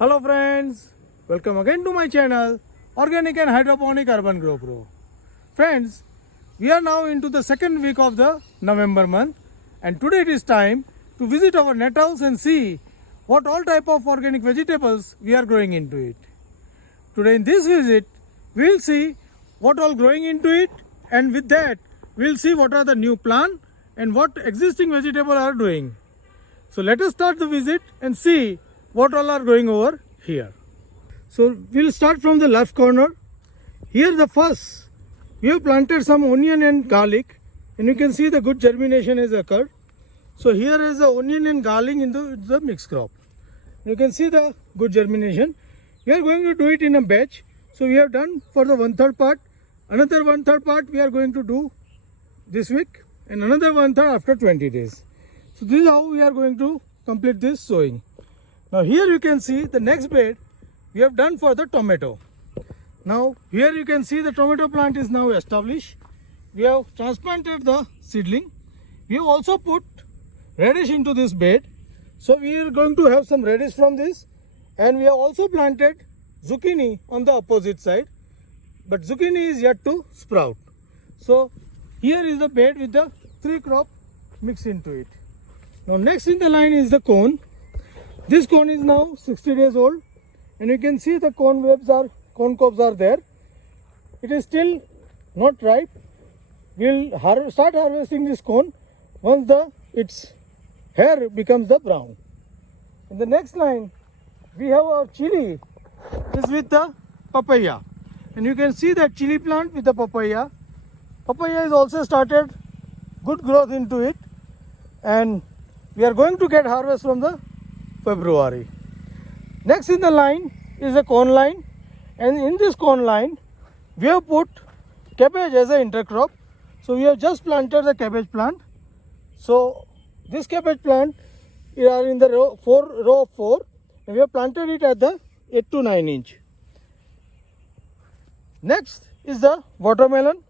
Hello friends, welcome again to my channel Organic and Hydroponic Urban Grow Pro. Friends, we are now into the second week of the November month and today it is time to visit our net house and see what all type of organic vegetables we are growing into it. Today in this visit, we will see what all growing into it, and with that we will see what are the new plant and what existing vegetables are doing. So let us start the visit and see what all are growing over here. So we'll start from the left corner. Here the first, we have planted some onion and garlic, and you can see the good germination has occurred. So here is the onion and garlic in the mixed crop. You can see the good germination. We are going to do it in a batch. So we have done for the 1/3 part. Another 1/3 part we are going to do this week, and another 1/3 after 20 days. So this is how we are going to complete this sowing. Now here you can see the next bed we have done for the tomato. Now here you can see the tomato plant is now established. We have transplanted the seedling. We have also put radish into this bed. So we are going to have some radish from this, and we have also planted zucchini on the opposite side. But zucchini is yet to sprout. So here is the bed with the 3 crop mixed into it. Now next in the line is the cone. This cone is now 60 days old, and you can see the cone cobs are there. It is still not ripe. We'll start harvesting this cone once its hair becomes the brown. In the next line, we have our chili. This with the papaya, and you can see that chili plant with the papaya. Papaya is also started good growth into it, and we are going to get harvest from the February. Next in the line is a cone line, and in this cone line we have put cabbage as an intercrop. So we have just planted the cabbage plant. So this cabbage plant are in the row of 4, and we have planted it at the 8 to 9 inch. Next is the watermelon.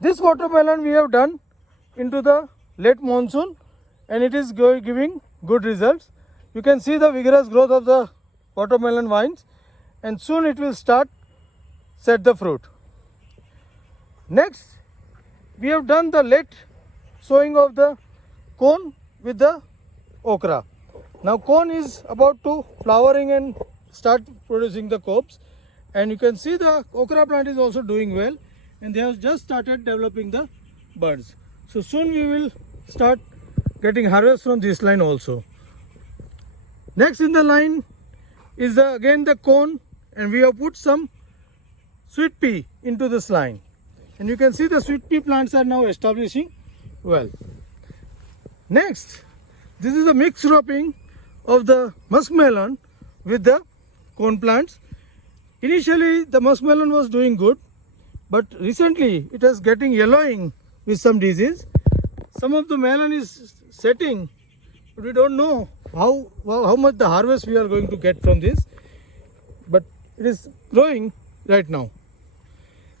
This watermelon we have done into the late monsoon, and it is giving good results. You can see the vigorous growth of the watermelon vines, and soon it will start set the fruit. Next, we have done the late sowing of the cone with the okra. Now cone is about to flowering and start producing the cobs, and you can see the okra plant is also doing well, and they have just started developing the buds. So soon we will start getting harvest from this line also. Next in the line is again the cone, and we have put some sweet pea into this line, and you can see the sweet pea plants are now establishing well. Next, this is a mixed cropping of the muskmelon with the cone plants. Initially the muskmelon was doing good, but recently it is getting yellowing with some disease. Some of the melon is setting, but we don't know how much the harvest we are going to get from this, but it is growing right now.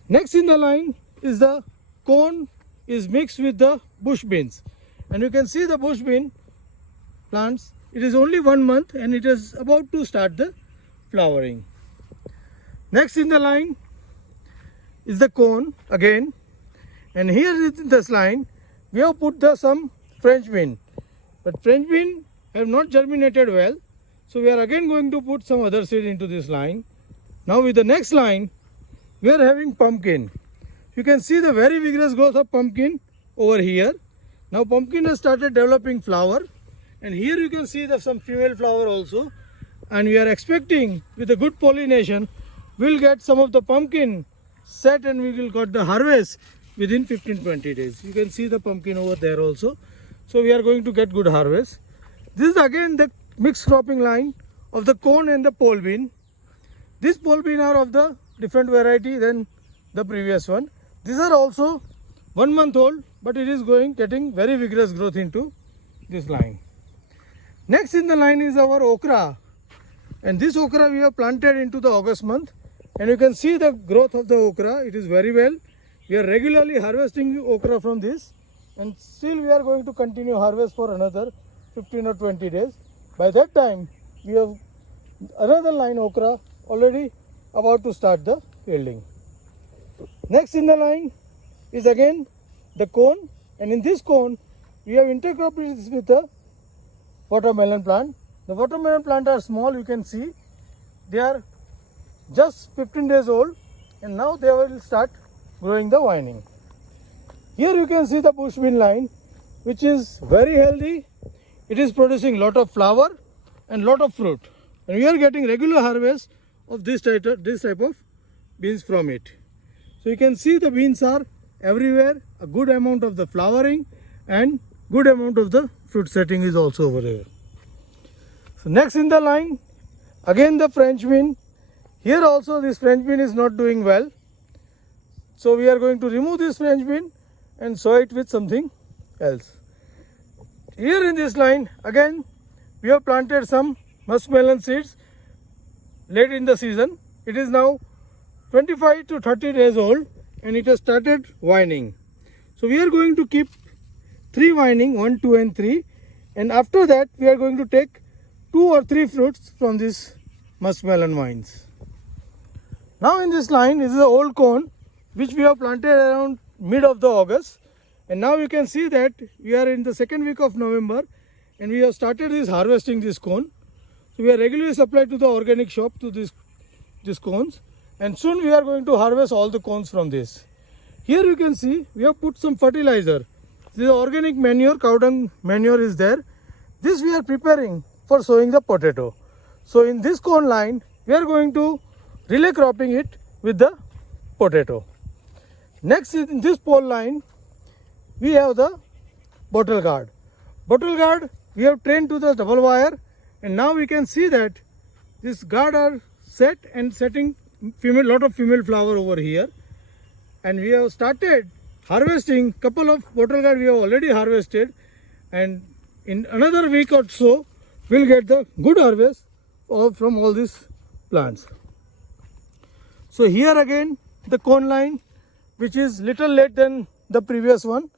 Next in the line is the cone is mixed with the bush beans, and you can see the bush bean plants. It is only 1 month, and it is about to start the flowering. Next in the line is the cone again, and here in this line we have put some French bean, but French bean have not germinated well, so we are again going to put some other seed into this line. Now with the next line we are having pumpkin. You can see the very vigorous growth of pumpkin over here. Now pumpkin has started developing flower, and here you can see some female flower also, and we are expecting with a good pollination we'll get some of the pumpkin set, and we will get the harvest within 15-20 days. You can see the pumpkin over there also. So we are going to get good harvest. This is again the mixed cropping line of the cone and the pole bean. These pole bean are of the different variety than the previous one. These are also 1 month old, but it is getting very vigorous growth into this line. Next in the line is our okra, and this okra we have planted into the August month, and you can see the growth of the okra. It is very well. We are regularly harvesting okra from this, and still we are going to continue harvest for another 15 or 20 days. By that time we have Another line okra already about to start the yielding. Next in the line is again the cone, and in this cone we have intercropped it with the watermelon plant. The watermelon plant are small, you can see they are just 15 days old, and now they will start growing the vining. Here you can see the bush bean line, which is very healthy. It is producing lot of flower and lot of fruit, and we are getting regular harvest of this type of beans from it. So you can see the beans are everywhere, a good amount of the flowering and good amount of the fruit setting is also over there. So next in the line, again the French bean. Here also this French bean is not doing well. So we are going to remove this French bean and sow it with something else. Here in this line, again we have planted some muskmelon seeds late in the season. It is now 25 to 30 days old and it has started vining. So we are going to keep 3 vining, 1, 2 and 3, and after that we are going to take 2 or 3 fruits from these muskmelon vines. Now in this line is the old cone which we have planted around mid of the August, and now you can see that we are in the second week of November and we have started this harvesting this cone. So we are regularly supplied to the organic shop to these cones, and soon we are going to harvest all the cones from this. Here you can see we have put some fertilizer. This is organic manure, cow dung manure is there. This we are preparing for sowing the potato. So in this cone line we are going to relay cropping it with the potato. Next in this pole line we have the bottle gourd. Bottle gourd we have trained to the double wire, and now we can see that this gourd are set and setting lot of female flower over here, and we have started harvesting. Couple of bottle gourd we have already harvested, and in another week or so we'll get the good harvest from all these plants. So here again the cone line, which is little late than the previous one,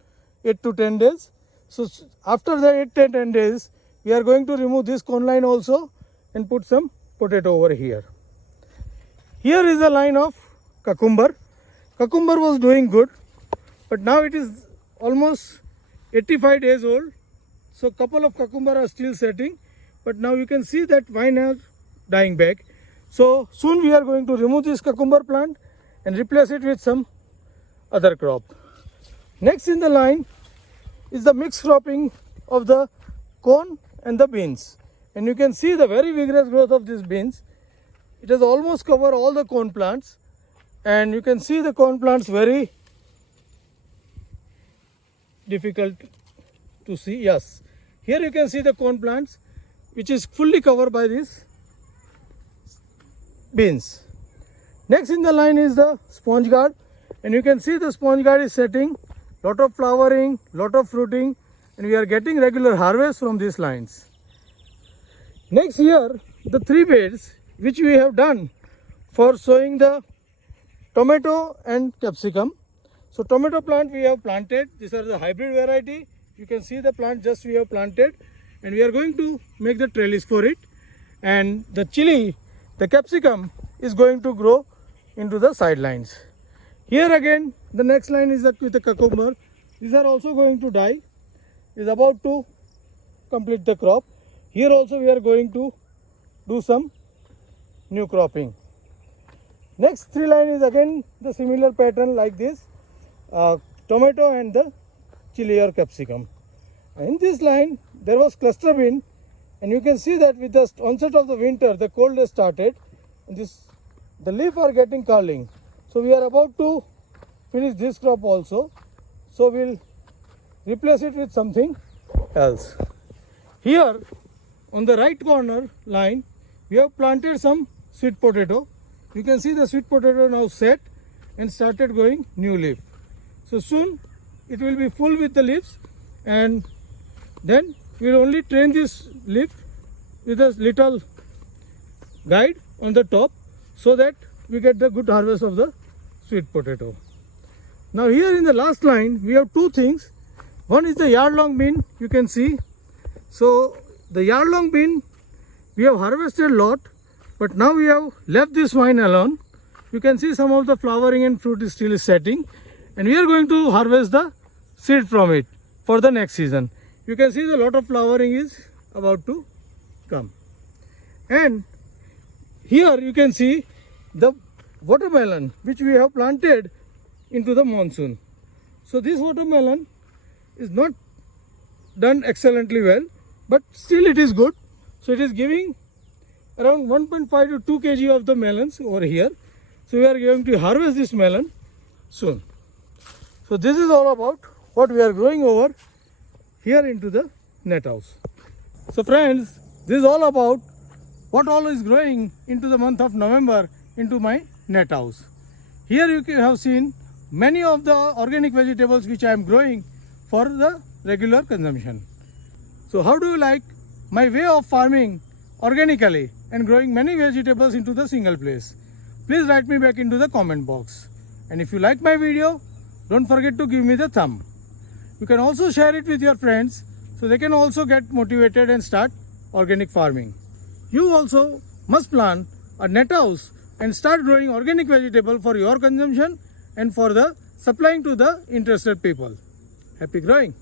8 to 10 days. So after the 8 to 10 days we are going to remove this cone line also and put some potato over here. Here is a line of cucumber. Cucumber was doing good, but now it is almost 85 days old. So couple of cucumber are still setting, but now you can see that vine are dying back. So soon we are going to remove this cucumber plant and replace it with some other crop. Next in the line is the mixed cropping of the corn and the beans, and you can see the very vigorous growth of these beans. It has almost covered all the corn plants, and you can see the corn plants very difficult to see. Yes, here you can see the corn plants which is fully covered by these beans. Next in the line is the sponge gourd, and you can see the sponge gourd is setting, lot of flowering, lot of fruiting, and we are getting regular harvest from these lines. Next here the 3 beds which we have done for sowing the tomato and capsicum. So tomato plant we have planted. These are the hybrid variety. You can see the plant just we have planted, and we are going to make the trellis for it. And the chili, the capsicum is going to grow into the sidelines. Here again the next line is with the cucumber. These are also going to die. Is about to complete the crop. Here also we are going to do some new cropping. Next 3 line is again the similar pattern like this, tomato and the chili or capsicum. In this line there was cluster bean, and you can see that with the onset of the winter the cold has started, and the leaf are getting curling. So we are about to finish this crop also, so we'll replace it with something else. Here on the right corner line we have planted some sweet potato. You can see the sweet potato now set and started growing new leaf. So soon it will be full with the leaves, and then we will only train this leaf with a little guide on the top, so that we get the good harvest of the sweet potato. Now here in the last line we have 2 things. One is the yard long bean, you can see. So the yard long bean we have harvested a lot, But now we have left this vine alone. You can see some of the flowering and fruit is still setting, and we are going to harvest the seed from it for the next season. You can see the lot of flowering is about to come. And here you can see the watermelon which we have planted into the monsoon. So this watermelon is not done excellently well, but still it is good. So it is giving around 1.5 to 2 kg of the melons over here. So we are going to harvest this melon soon. So this is all about what we are growing over here into the net house. So friends, this is all about what all is growing into the month of November into my net house. Here you have seen many of the organic vegetables which I am growing for the regular consumption. So how do you like my way of farming organically and growing many vegetables into the single place? Please write me back into the comment box. And if you like my video, don't forget to give me the thumb. You can also share it with your friends so they can also get motivated and start organic farming. You also must plant a net house and start growing organic vegetable for your consumption and for the supplying to the interested people. Happy growing!